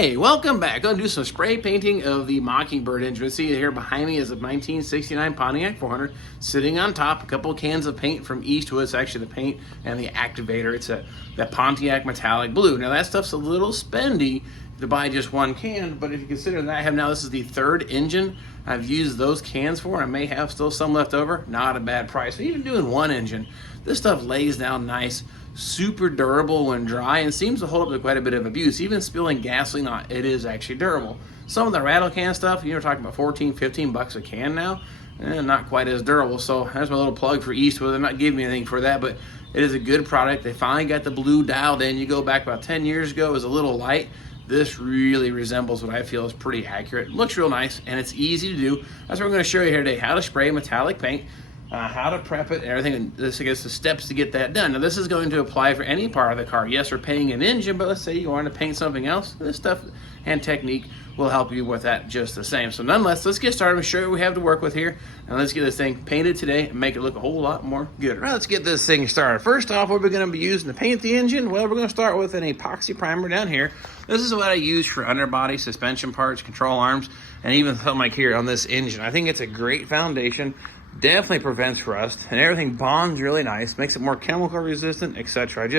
Hey, welcome back. Going to do some spray painting of the Mockingbird engine. You see here behind me is a 1969 Pontiac 400 sitting on top. A couple of cans of paint from Eastwood. It's actually the paint and the activator. It's that Pontiac metallic blue. Now that stuff's a little spendy to buy just one can, but if you consider that I have now, this is the third engine I've used those cans for. I may have still some left over. Not a bad price. But even doing one engine, this stuff lays down nice, super durable when dry, and seems to hold up to quite a bit of abuse. Even spilling gasoline on it is actually durable. Some of the rattle can stuff, you're talking about 14, 15 bucks a can now, and not quite as durable. So there's my little plug for Eastwood. They're not giving me anything for that, but it is a good product. They finally got the blue dialed in. You go back about 10 years ago, it was a little light. This really resembles what I feel is pretty accurate. It looks real nice, and it's easy to do. That's what we're going to show you here today, how to spray metallic paint, how to prep it, and everything, and this, I guess, the steps to get that done. Now, this is going to apply for any part of the car. Yes, we're painting an engine, but let's say you want to paint something else. This stuff and technique will help you with that just the same. So nonetheless, let's get started. We'll show you what we have to work with here, and let's get this thing painted today and make it look a whole lot more good. All right, let's get this thing started. First off, what we're going to be using to paint the engine, well, we're going to start with an epoxy primer down here. This is what I use for underbody, suspension parts, control arms, and even something like here on this engine. I think it's a great foundation. Definitely prevents rust, and everything bonds really nice, makes it more chemical resistant, etc.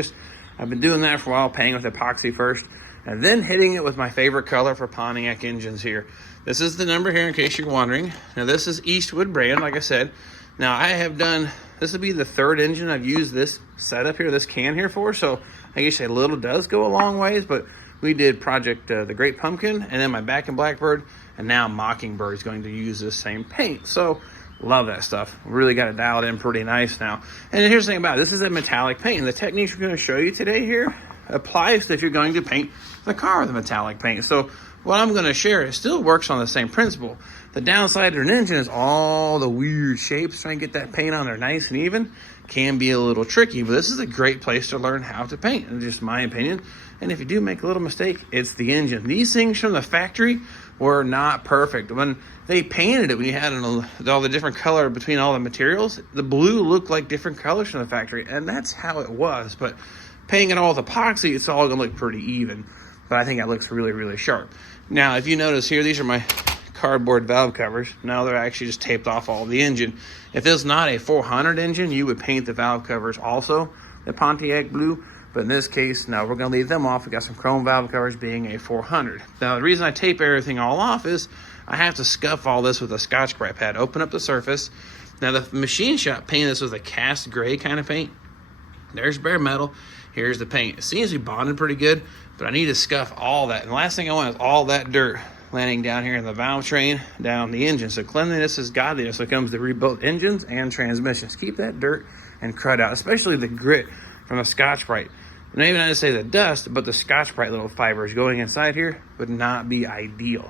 I've been doing that for a while, painting with epoxy first, and then hitting it with my favorite color for Pontiac engines here. This is the number here in case you're wondering. Now this is Eastwood brand, like I said. Now I have done, this will be the third engine I've used this setup here, this can here for, so I guess a little does go a long ways, but we did Project the Great Pumpkin, and then my Back in Blackbird, and now Mockingbird is going to use this same paint. So love that stuff. Really got it dialed in pretty nice now. And here's the thing about it. This is a metallic paint. And the techniques we're going to show you today here applies if you're going to paint the car with a metallic paint. So what I'm going to share, it still works on the same principle. The downside of an engine is all the weird shapes. Trying to get that paint on there nice and even can be a little tricky, but this is a great place to learn how to paint, in just my opinion. And if you do make a little mistake, it's the engine. These things from the factory were not perfect. When they painted it, when you had all the different color between all the materials, the blue looked like different colors from the factory, and that's how it was. But painting it all with epoxy, it's all gonna look pretty even. But I think that looks really, really sharp. Now, if you notice here, these are my cardboard valve covers. Now they're actually just taped off all the engine. If this was not a 400 engine, you would paint the valve covers also the Pontiac blue. But in this case, now we're going to leave them off. We got some chrome valve covers being a 400. Now, the reason I tape everything all off is I have to scuff all this with a Scotch-Brite pad, open up the surface. Now, the machine shop painted this with a cast gray kind of paint. There's bare metal. Here's the paint. It seems to be bonded pretty good, but I need to scuff all that. And the last thing I want is all that dirt landing down here in the valve train, down the engine. So cleanliness is godliness when it comes to rebuilt engines and transmissions. Keep that dirt and crud out, especially the grit from a Scotch-Brite. Maybe not to say the dust, but the Scotch-Brite little fibers going inside here would not be ideal.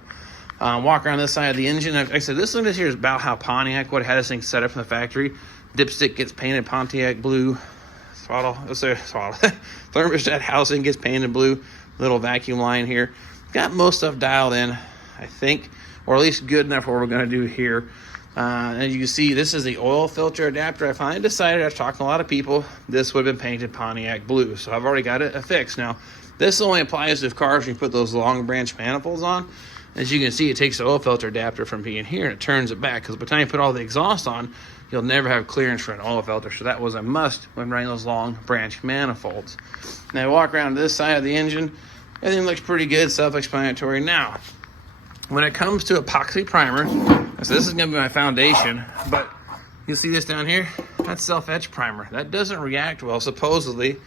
Walk around this side of the engine. Like I said, this one here is about how Pontiac would have had this thing set up from the factory. Dipstick gets painted Pontiac blue. Thermostat housing gets painted blue. Little vacuum line here. Got most stuff dialed in, I think, or at least good enough for what we're going to do here. As you can see, this is the oil filter adapter. I finally decided, after talking to a lot of people, this would have been painted Pontiac blue. So I've already got it affixed. Now, this only applies to cars when you put those long branch manifolds on. As you can see, it takes the oil filter adapter from being here and it turns it back, because by the time you put all the exhaust on, you'll never have clearance for an oil filter. So that was a must when running those long branch manifolds. Now, I walk around to this side of the engine. Everything looks pretty good, self-explanatory. Now, when it comes to epoxy primer, so this is going to be my foundation, but you'll see this down here, that's self-etch primer. That doesn't react well, supposedly,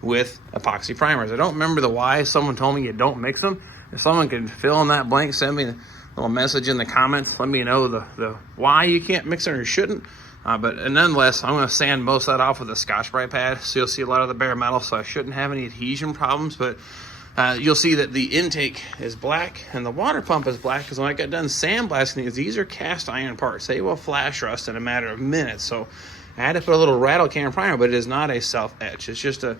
with epoxy primers. I don't remember the why. Someone told me you don't mix them. If someone can fill in that blank, send me a little message in the comments, let me know the why you can't mix it or you shouldn't. But nonetheless, I'm going to sand most of that off with a Scotch-Brite pad, so you'll see a lot of the bare metal, so I shouldn't have any adhesion problems. But you'll see that the intake is black and the water pump is black, because when I got done sandblasting these are cast iron parts. They will flash rust in a matter of minutes. So I had to put a little rattle can primer, but it is not a self-etch. It's just a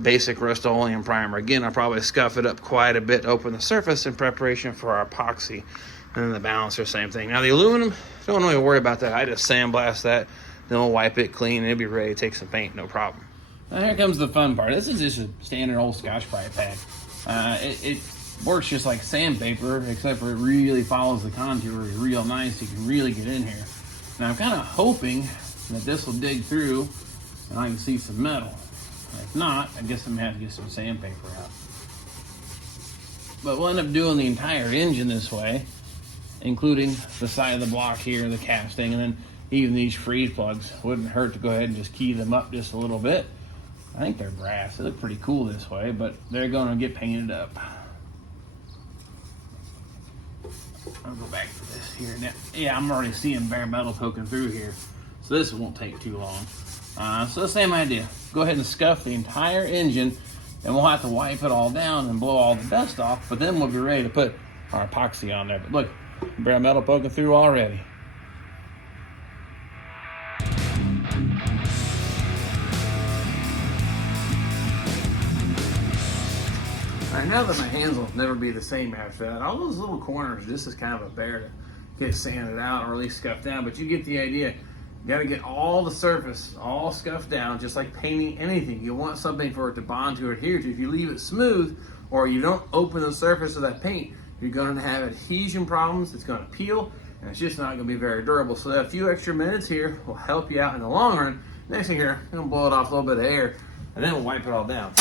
basic Rust-Oleum primer. Again, I'll probably scuff it up quite a bit, open the surface in preparation for our epoxy. And then the balancer, same thing. Now the aluminum, don't really worry about that. I just sandblast that, then we'll wipe it clean, and it'll be ready to take some paint, no problem. Now here comes the fun part. This is just a standard old Scotch-Brite pad. It Works just like sandpaper, except for it really follows the contour real nice. You can really get in here. Now I'm kind of hoping that this will dig through and I can see some metal. If not, I guess I'm gonna have to get some sandpaper out. But we'll end up doing the entire engine this way, including the side of the block here, the casting, and then even these freeze plugs. Wouldn't hurt to go ahead and just key them up just a little bit. I think they're brass. They look pretty cool this way, but they're gonna get painted up. I'll go back to this here now. Yeah, I'm already seeing bare metal poking through here, so this won't take too long. So the same idea. Go ahead and scuff the entire engine, and we'll have to wipe it all down and blow all the dust off, but then we'll be ready to put our epoxy on there. But look, bare metal poking through already. All right, now that my hands will never be the same after that, all those little corners, this is kind of a bear to get sanded out or at least scuffed down, but you get the idea. You gotta get all the surface all scuffed down, just like painting anything. You want something for it to bond to, adhere to. If you leave it smooth or you don't open the surface of that paint, you're gonna have adhesion problems. It's gonna peel and it's just not gonna be very durable. So that few extra minutes here will help you out in the long run. Next thing here, I'm gonna blow it off a little bit of air and then we'll wipe it all down.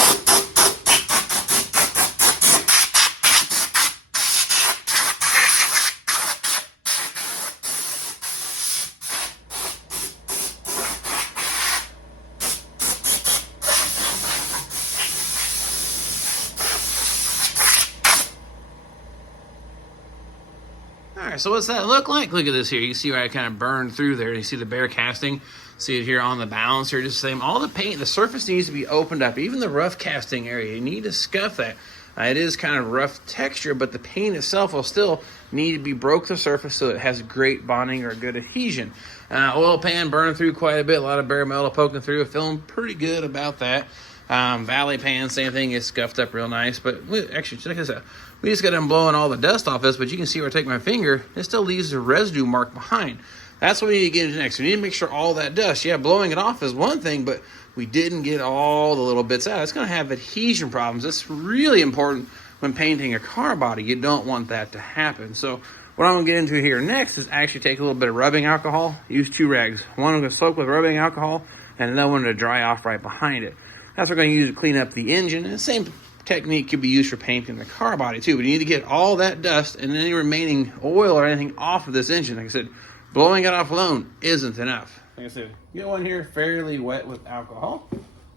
All right, so what's that look like? Look at this here. You see where I kind of burned through there. You see the bare casting. See it here on the balance here. Just the same. All the paint, the surface needs to be opened up. Even the rough casting area, you need to scuff that. It is kind of rough texture, but the paint itself will still need to be broke the surface so it has great bonding or good adhesion. Oil pan burned through quite a bit. A lot of bare metal poking through. Feeling pretty good about that. Valley pan, same thing, is scuffed up real nice. But actually, check this out. We just got done blowing all the dust off this, but you can see where I take my finger, it still leaves a residue mark behind. That's what we need to get into next. We need to make sure all that dust, yeah, blowing it off is one thing, but we didn't get all the little bits out. It's going to have adhesion problems. It's really important when painting a car body. You don't want that to happen. So what I'm going to get into here next is actually take a little bit of rubbing alcohol, use 2 rags. One I'm going to soak with rubbing alcohol, and another one to dry off right behind it. That's what we're going to use to clean up the engine. And the same technique could be used for painting the car body too. But you need to get all that dust and any remaining oil or anything off of this engine. Like I said, blowing it off alone isn't enough. Like I said, get one here fairly wet with alcohol.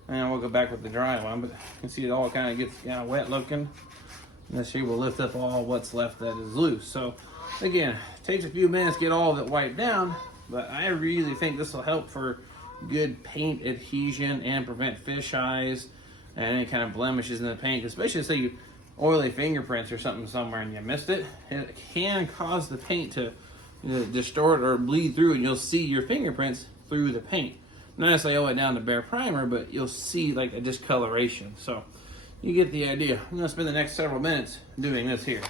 And we'll go back with the dry one. But you can see it all kind of gets kind of wet looking. And this here will lift up all what's left that is loose. So again, it takes a few minutes to get all of it wiped down. But I really think this will help for good paint adhesion and prevent fish eyes and any kind of blemishes in the paint, especially say you oily fingerprints or something somewhere and you missed it. It can cause the paint to distort or bleed through, and you'll see your fingerprints through the paint. Not necessarily all the way down to bare primer, but you'll see like a discoloration. So you get the idea. I'm going to spend the next several minutes doing this here.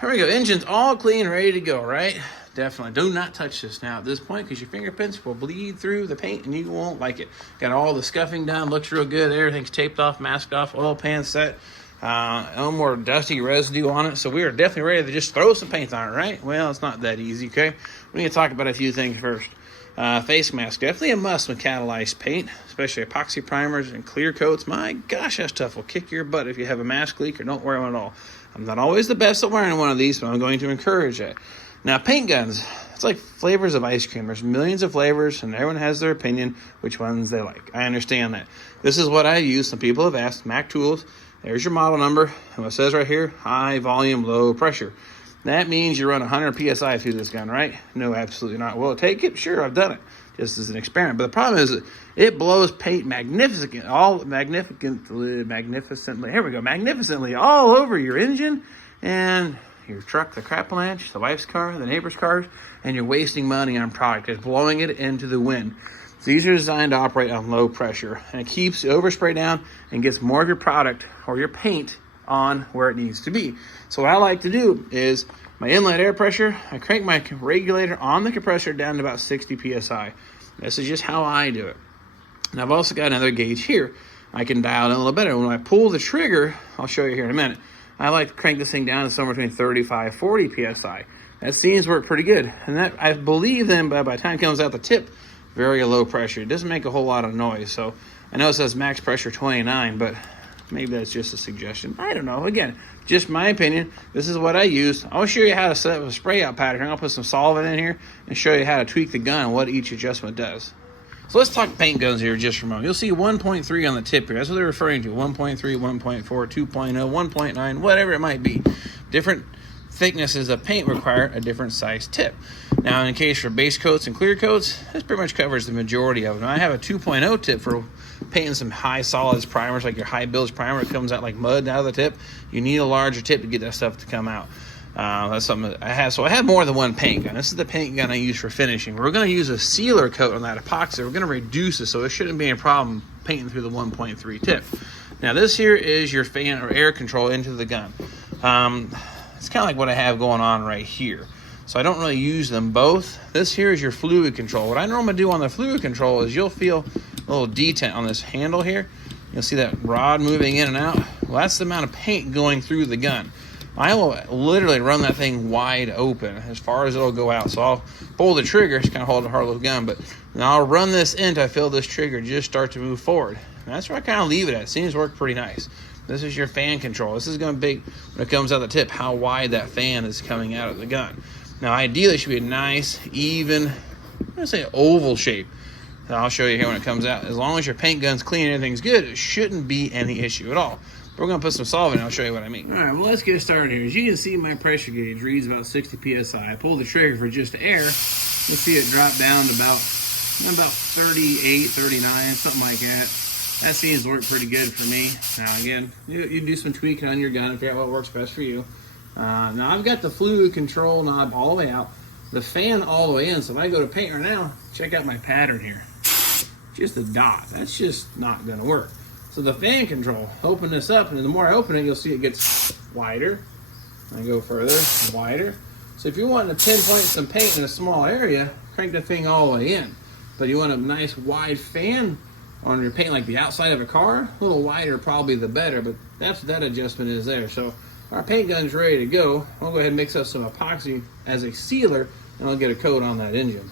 There we go. Engine's all clean, ready to go, right? Definitely. Do not touch this now at this point because your fingerprints will bleed through the paint and you won't like it. Got all the scuffing done. Looks real good. Everything's taped off, masked off, oil pan set. No more dusty residue on it. So we are definitely ready to just throw some paint on it, right? Well, it's not that easy, okay? We need to talk about a few things first. Face mask, definitely a must with catalyzed paint, especially epoxy primers and clear coats. My gosh, that stuff will kick your butt if you have a mask leak or don't wear one at all. I'm not always the best at wearing one of these, but I'm going to encourage it. Now, paint guns, it's like flavors of ice cream. There's millions of flavors, and everyone has their opinion which ones they like. I understand that. This is what I use. Some people have asked. Mac Tools, there's your model number. And what it says right here, high volume, low pressure. That means you run 100 PSI through this gun, right? No, absolutely not. Will it take it? Sure, I've done it. Just as an experiment. But the problem is that it blows paint magnificently, here we go, magnificently all over your engine and your truck, the crap latch, the wife's car, the neighbor's cars, and you're wasting money on product. It's blowing it into the wind. So these are designed to operate on low pressure, and it keeps the overspray down and gets more of your product or your paint on where it needs to be. So what I like to do is my inlet air pressure, I crank my regulator on the compressor down to about 60 PSI. This is just how I do it. And I've also got another gauge here. I can dial it in a little better. When I pull the trigger, I'll show you here in a minute, I like to crank this thing down to somewhere between 35, 40 PSI. That seems to work pretty good. And that, I believe then, by the time it comes out the tip, very low pressure. It doesn't make a whole lot of noise. So I know it says max pressure 29, but maybe that's just a suggestion. I don't know. Again, just my opinion. This is what I use. I'll show you how to set up a spray out pattern. I'll put some solvent in here and show you how to tweak the gun and what each adjustment does. So let's talk paint guns here just for a moment. You'll see 1.3 on the tip here. That's what they're referring to. 1.3, 1.4, 2.0, 1.9, whatever it might be. Different thicknesses of paint require a different size tip. Now, in case for base coats and clear coats, this pretty much covers the majority of them. I have a 2.0 tip for painting some high solids primers, like your high bilge primer. It comes out like mud out of the tip. You need a larger tip to get that stuff to come out. That's something that I have. So I have more than one paint gun. This is the paint gun I use for finishing. We're going to use a sealer coat on that epoxy. We're going to reduce it, so it shouldn't be a problem painting through the 1.3 tip. Now this here is your fan or air control into the gun. It's kind of like what I have going on right here. So I don't really use them both. This here is your fluid control. What I normally do on the fluid control is you'll feel a little detent on this handle here. You'll see that rod moving in and out. Well, that's the amount of paint going through the gun. I will literally run that thing wide open as far as it'll go out. So I'll pull the trigger, it's kind of hold a hard little gun, but now I'll run this in until I feel this trigger just start to move forward. And that's where I kind of leave it at. It seems to work pretty nice. This is your fan control. This is going to be, when it comes out the tip, how wide that fan is coming out of the gun. Now ideally it should be a nice, even, I'm going to say oval shape. So I'll show you here when it comes out. As long as your paint gun's clean and everything's good, it shouldn't be any issue at all. We're going to put some solvent in. I'll show you what I mean. All right, well, let's get started here. As you can see, my pressure gauge reads about 60 PSI. I pull the trigger for just air. You'll see it drop down to about 38, 39, something like that. That seems to work pretty good for me. Now, again, you do some tweaking on your gun and figure out what works best for you. Now, I've got the fluid control knob all the way out, the fan all the way in. So if I go to paint right now, check out my pattern here. Just a dot. That's just not going to work. So the fan control, open this up, and the more I open it, you'll see it gets wider. I go further, wider. So if you want to pinpoint some paint in a small area, crank the thing all the way in. But you want a nice wide fan on your paint, like the outside of a car, a little wider probably the better, but that's what that adjustment is there. So our paint gun's ready to go. I'll go ahead and mix up some epoxy as a sealer, and I'll get a coat on that engine.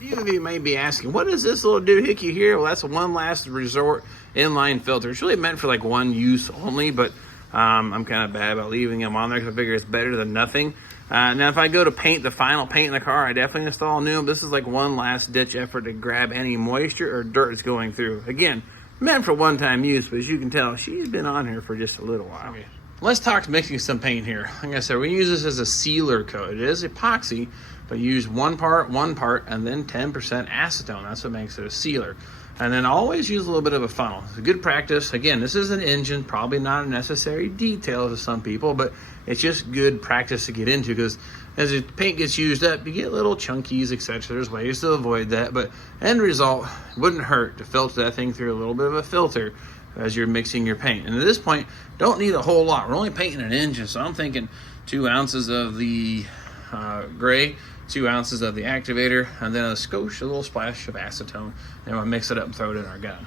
You of you may be asking, what is this little doohickey here? Well, that's a one last resort inline filter. It's really meant for like one use only, but I'm kind of bad about leaving them on there because I figure it's better than nothing. Now, if I go to paint the final paint in the car, I definitely install new. This is like one last ditch effort to grab any moisture or dirt that's going through. Again, meant for one-time use, but as you can tell, she's been on here for just a little while. Okay. Let's talk mixing some paint here. Like I said, we use this as a sealer coat. It is epoxy, but use one part, and then 10% acetone. That's what makes it a sealer. And then always use a little bit of a funnel. It's a good practice. Again, this is an engine, probably not a necessary detail to some people, but it's just good practice to get into because as the paint gets used up, you get little chunkies, etc. There's ways to avoid that, but end result, it wouldn't hurt to filter that thing through a little bit of a filter as you're mixing your paint. And at this point, don't need a whole lot. We're only painting an engine, so I'm thinking 2 ounces of the gray, 2 ounces of the activator, and then a little splash of acetone. And we'll mix it up and throw it in our gun.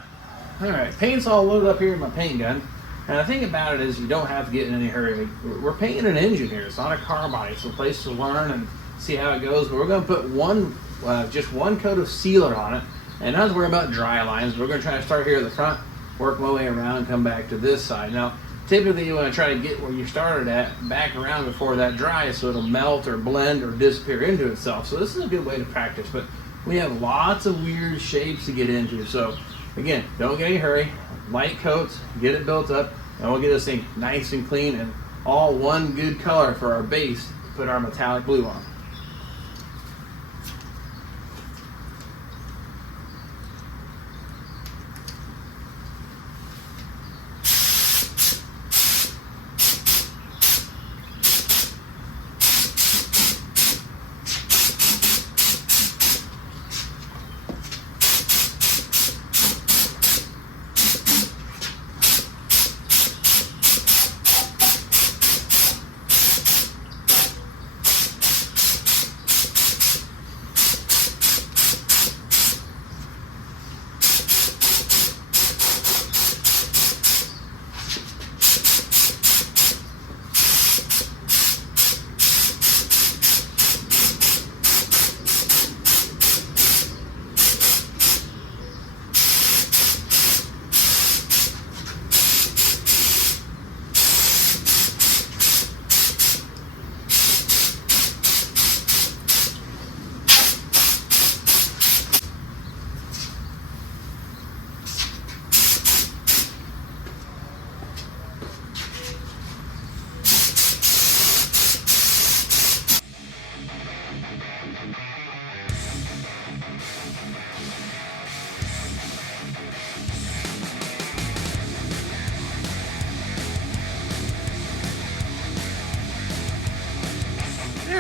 All right, paint's all loaded up here in my paint gun. And the thing about it is you don't have to get in any hurry. We're painting an engine here. It's not a car body. It's a place to learn and see how it goes. But we're going to put just one coat of sealer on it. And not to worry about dry lines. We're going to try to start here at the front, work my way around, and come back to this side. Now, typically you want to try to get where you started at back around before that dries so it'll melt or blend or disappear into itself. So this is a good way to practice, but we have lots of weird shapes to get into. So again, don't get any hurry. Light coats, get it built up, and we'll get this thing nice and clean and all one good color for our base to put our metallic blue on.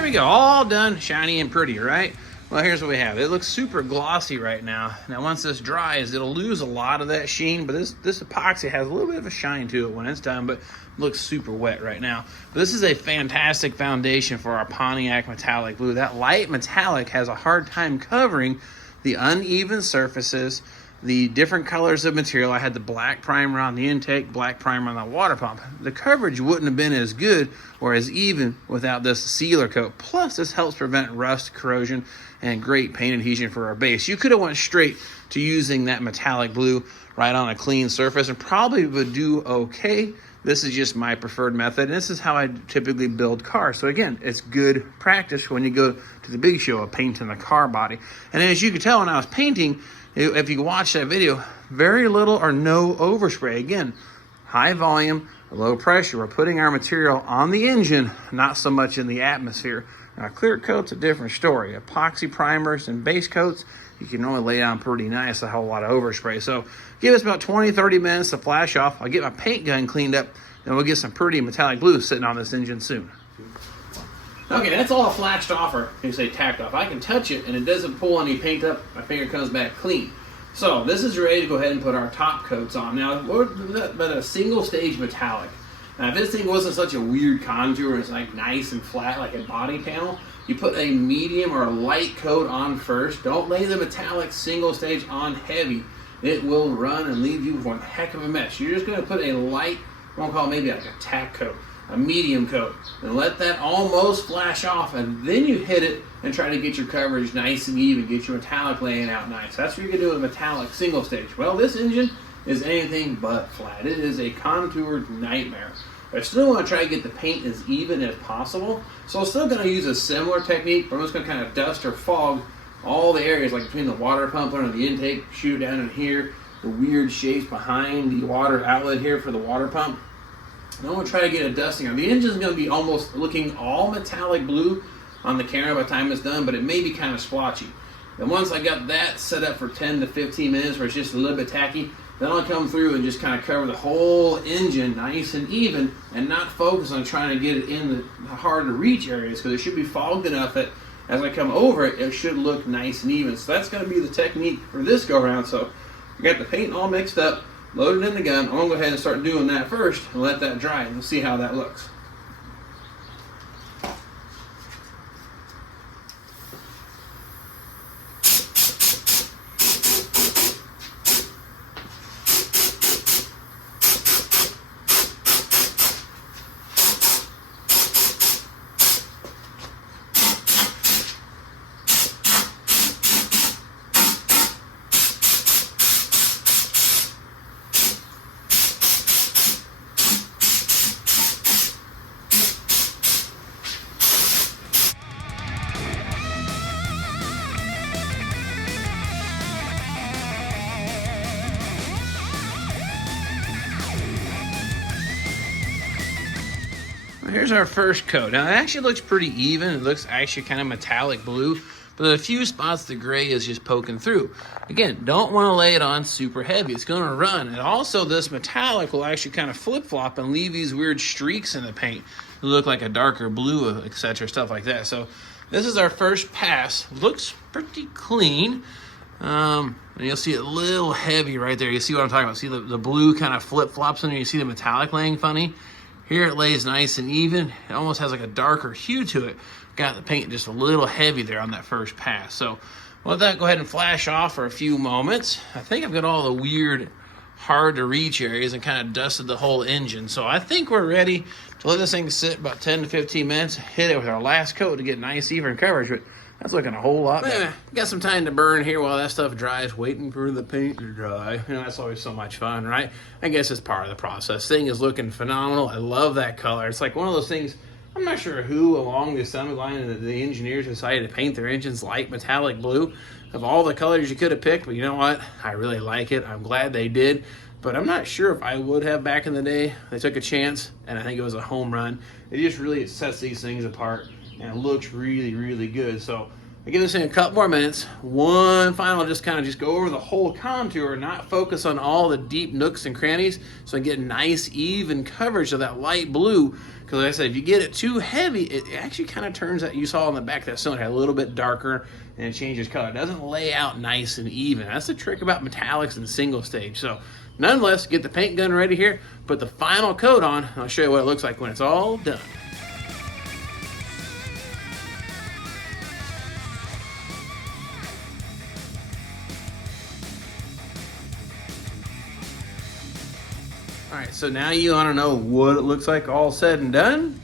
we go, all done, shiny and pretty, right? Well, here's what we have. It looks super glossy right now. Now, once this dries, it'll lose a lot of that sheen, but this epoxy has a little bit of a shine to it when it's done, but looks super wet right now. But this is a fantastic foundation for our Pontiac metallic blue. That light metallic has a hard time covering the uneven surfaces, the different colors of material. I had the black primer on the intake, black primer on the water pump. The coverage wouldn't have been as good or as even without this sealer coat. Plus, this helps prevent rust, corrosion, and great paint adhesion for our base. You could have went straight to using that metallic blue right on a clean surface and probably would do okay. This is just my preferred method, and this is how I typically build cars. So again, it's good practice when you go to the big show of painting the car body. And as you could tell when I was painting, if you watch that video, very little or no overspray. Again, high volume, low pressure. We're putting our material on the engine, not so much in the atmosphere. Now, clear coat's a different story. Epoxy primers and base coats, you can only lay down pretty nice, a whole lot of overspray. So give us about 20, 30 minutes to flash off. I'll get my paint gun cleaned up, and we'll get some pretty metallic blue sitting on this engine soon. Okay, that's all flashed off, or you say tacked off. I can touch it and it doesn't pull any paint up. My finger comes back clean. So this is ready to go ahead and put our top coats on. Now, but a single stage metallic. Now, if this thing wasn't such a weird contour, it's like nice and flat like a body panel, you put a medium or a light coat on first. Don't lay the metallic single stage on heavy. It will run and leave you with one heck of a mess. You're just going to put a light, we'll call it maybe like a tack coat, a medium coat, and let that almost flash off, and then you hit it and try to get your coverage nice and even, get your metallic laying out nice. That's what you're going to do with a metallic single stage. Well, this engine is anything but flat. It is a contoured nightmare. I still want to try to get the paint as even as possible, so I'm still going to use a similar technique, but I'm just going to kind of dust or fog all the areas, like between the water pump and the intake, shoot down in here, the weird shapes behind the water outlet here for the water pump. I'm going to try to get a dusting on. The engine's going to be almost looking all metallic blue on the camera by the time it's done, but it may be kind of splotchy. And once I got that set up for 10 to 15 minutes where it's just a little bit tacky, then I'll come through and just kind of cover the whole engine nice and even and not focus on trying to get it in the hard to reach areas, because it should be fogged enough that as I come over it, it should look nice and even. So that's going to be the technique for this go around. So I got the paint all mixed up, loaded in the gun. I'm going to go ahead and start doing that first and let that dry, and we'll see how that looks. Here's our first coat. Now, it actually looks pretty even. It looks actually kind of metallic blue, but a few spots the gray is just poking through. Again, don't want to lay it on super heavy. It's going to run. And also, this metallic will actually kind of flip-flop and leave these weird streaks in the paint. It'll look like a darker blue, etc., stuff like that. So this is our first pass. Looks pretty clean. And you'll see it a little heavy right there. You see what I'm talking about? See the blue kind of flip-flops in there? You see the metallic laying funny? Here it lays nice and even. It almost has like a darker hue to it. Got the paint just a little heavy there on that first pass. So let that go ahead and flash off for a few moments. I think I've got all the weird, hard to reach areas and kind of dusted the whole engine. So I think we're ready to let this thing sit about 10 to 15 minutes. Hit it with our last coat to get nice even coverage. But that's looking a whole lot better. Got some time to burn here while that stuff dries, waiting for the paint to dry. You know, that's always so much fun, right? I guess it's part of the process. Thing is looking phenomenal. I love that color. It's like one of those things, I'm not sure who along the assembly line and the engineers decided to paint their engines light metallic blue. Of all the colors you could have picked, but you know what? I really like it. I'm glad they did. But I'm not sure if I would have back in the day. They took a chance, and I think it was a home run. It just really sets these things apart and looks really, really good. So I give this thing a couple more minutes. One final, just go over the whole contour, not focus on all the deep nooks and crannies, so I get nice even coverage of that light blue. Because like I said, if you get it too heavy, it actually kind of turns that, you saw on the back of that cylinder, a little bit darker, and it changes color. It doesn't lay out nice and even. That's the trick about metallics and single stage. So nonetheless, get the paint gun ready here, put the final coat on, and I'll show you what it looks like when it's all done. All right, so now you want to know what it looks like all said and done.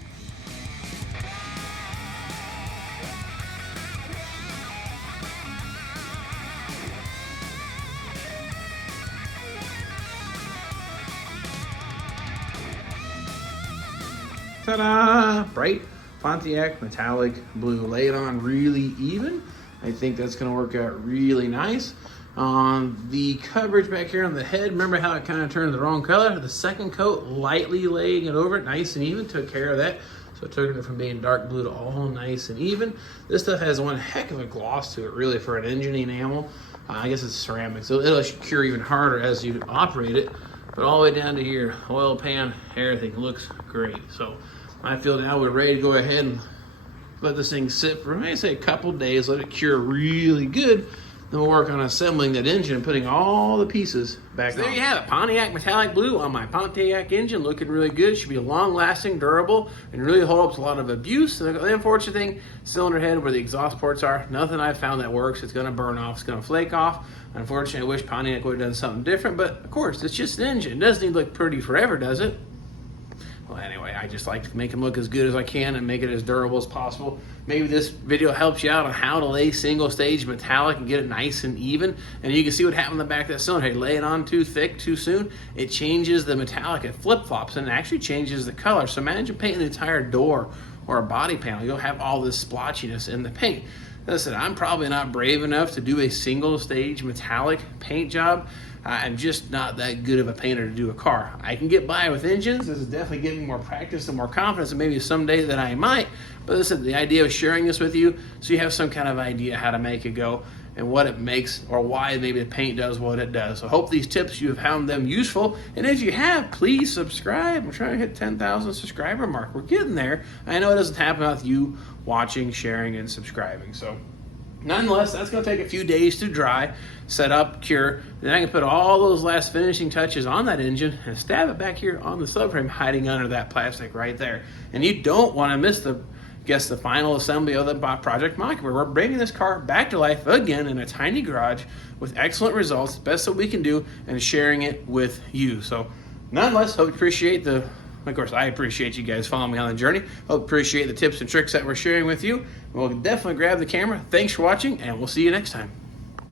Ta-da! Bright Pontiac metallic blue. Lay it on really even. I think that's going to work out really nice. On the coverage back here on the head, remember how it kind of turned the wrong color? The second coat, lightly laying it over it, nice and even, took care of that. So it took it from being dark blue to all nice and even. This stuff has one heck of a gloss to it, really, for an engine enamel. I guess it's ceramic, so it'll cure even harder as you operate it. But all the way down to your oil pan, everything looks great. So I feel now we're ready to go ahead and let this thing sit for, maybe say, a couple days, let it cure really good. Then we'll work on assembling that engine and putting all the pieces back on. There you have it, Pontiac metallic blue on my Pontiac engine, looking really good. Should be long-lasting, durable, and really hold up to a lot of abuse. The unfortunate thing, cylinder head where the exhaust ports are, nothing I've found that works. It's going to burn off, it's going to flake off. Unfortunately, I wish Pontiac would have done something different, but of course, it's just an engine. It doesn't need to look pretty forever, does it? Well, anyway, I just like to make them look as good as I can and make it as durable as possible. Maybe this video helps you out on how to lay single stage metallic and get it nice and even. And you can see what happened in the back of that cylinder. You lay it on too thick, too soon, it changes the metallic. It flip-flops and it actually changes the color. So imagine painting the entire door or a body panel. You'll have all this splotchiness in the paint. Listen, I'm probably not brave enough to do a single stage metallic paint job. I'm just not that good of a painter to do a car. I can get by with engines. This is definitely giving me more practice and more confidence, and maybe someday that I might. But listen, the idea of sharing this with you so you have some kind of idea how to make it go and what it makes or why maybe the paint does what it does. So I hope these tips, you have found them useful. And if you have, please subscribe. I'm trying to hit 10,000 subscriber mark. We're getting there. I know it doesn't happen without you watching, sharing, and subscribing. So nonetheless, that's going to take a few days to dry, set up, cure. Then I can put all those last finishing touches on that engine and stab it back here on the subframe, hiding under that plastic right there. And you don't want to miss the final assembly of the Project Mockingbird. We're bringing this car back to life again in a tiny garage with excellent results, best that we can do, and sharing it with you. So nonetheless, hope you appreciate of course, I appreciate you guys following me on the journey. Hope you appreciate the tips and tricks that we're sharing with you. We'll definitely grab the camera. Thanks for watching, and we'll see you next time.